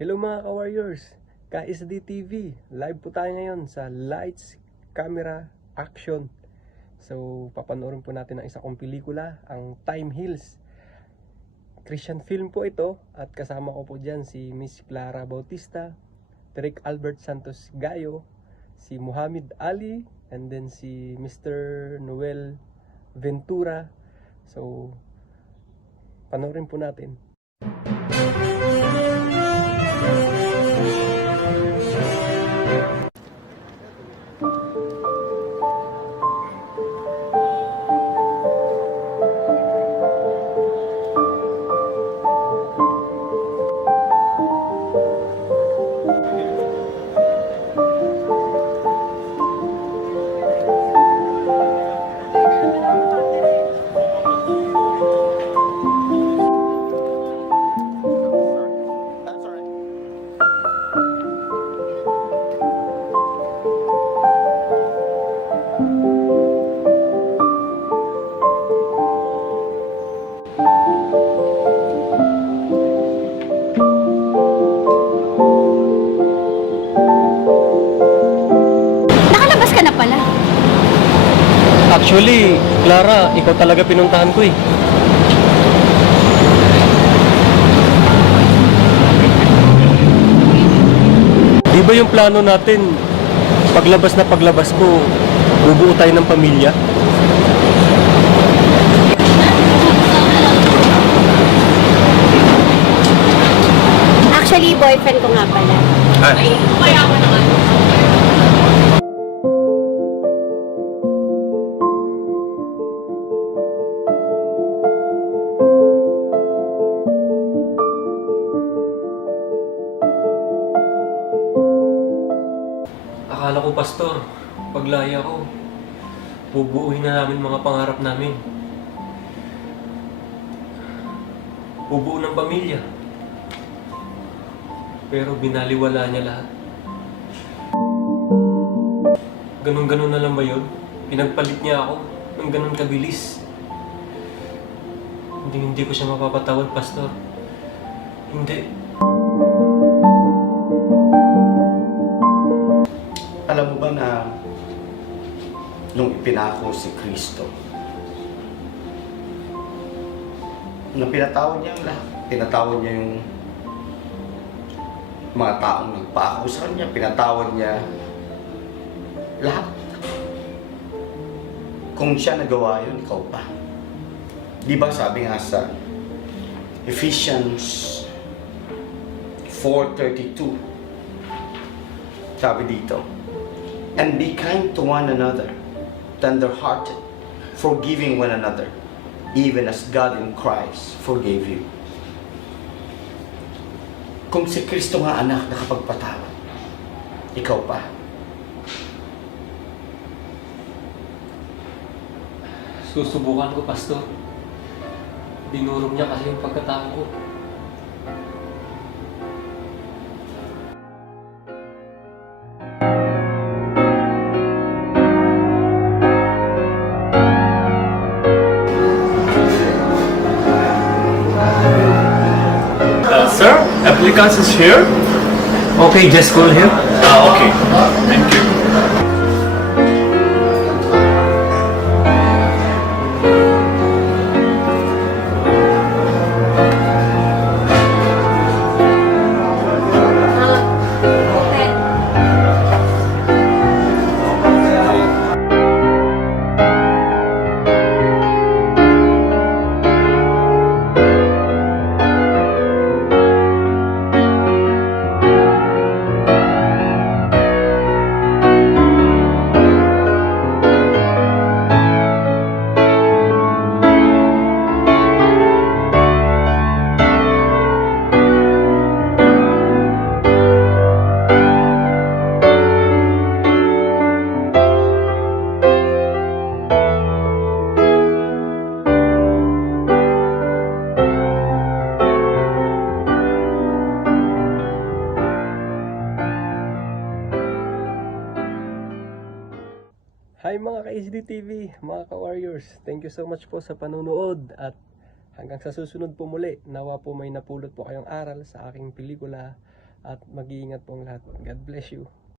Hello mga ka-warriors, KSD TV. Live po tayo ngayon sa Lights, Camera, Action. So, papanoorin po natin ang isa kong pelikula, ang Time Heals. Christian film po ito at kasama ko po dyan si Miss Clara Bautista, Derek Albert Santos Gayo, si Muhammad Ali, and then si Mr. Noel Ventura. So, panoorin po natin. Nakalabas ka na pala. Actually, Clara, ikaw talaga pinuntahan ko eh. Di ba yung plano natin, paglabas na paglabas ko, bubuo tayo ng pamilya? Actually, boyfriend ko nga pala. Akala ko, Pastor, paglaya ko, bubuuhin na namin mga pangarap namin. Bubuo ng pamilya. Pero binaliwala niya lahat. Ganun-ganun na lang ba yun? Pinagpalit niya ako ng ganun kabilis. Hindi ko siya mapapatawad, Pastor. Hindi. Alam mo ba na nung ipinako si Kristo, na pinatawad niya ang lahat. Pinatawad niya yung mga taong nagpako sa kanya. Pinatawad niya lahat. Kung siya nagawa yun, ikaw pa. Di ba sabi nga sa Ephesians 4:32, sabi dito, "And be kind to one another, tender-hearted, forgiving one another, even as God in Christ forgave you." Kung si Kristo nga anak nakapagpatawad, ikaw pa. Susubukan ko, Pastor. Dinurog niya kasi yung pagkatao ko. Sir, applicants is here. Okay, just go here. Okay. Thank you. Hi mga ka-HD TV, mga ka-warriors. Thank you so much po sa panunood at hanggang sa susunod po muli, nawa po may napulot po kayong aral sa aking pelikula At mag-iingat po ang lahat. God bless you.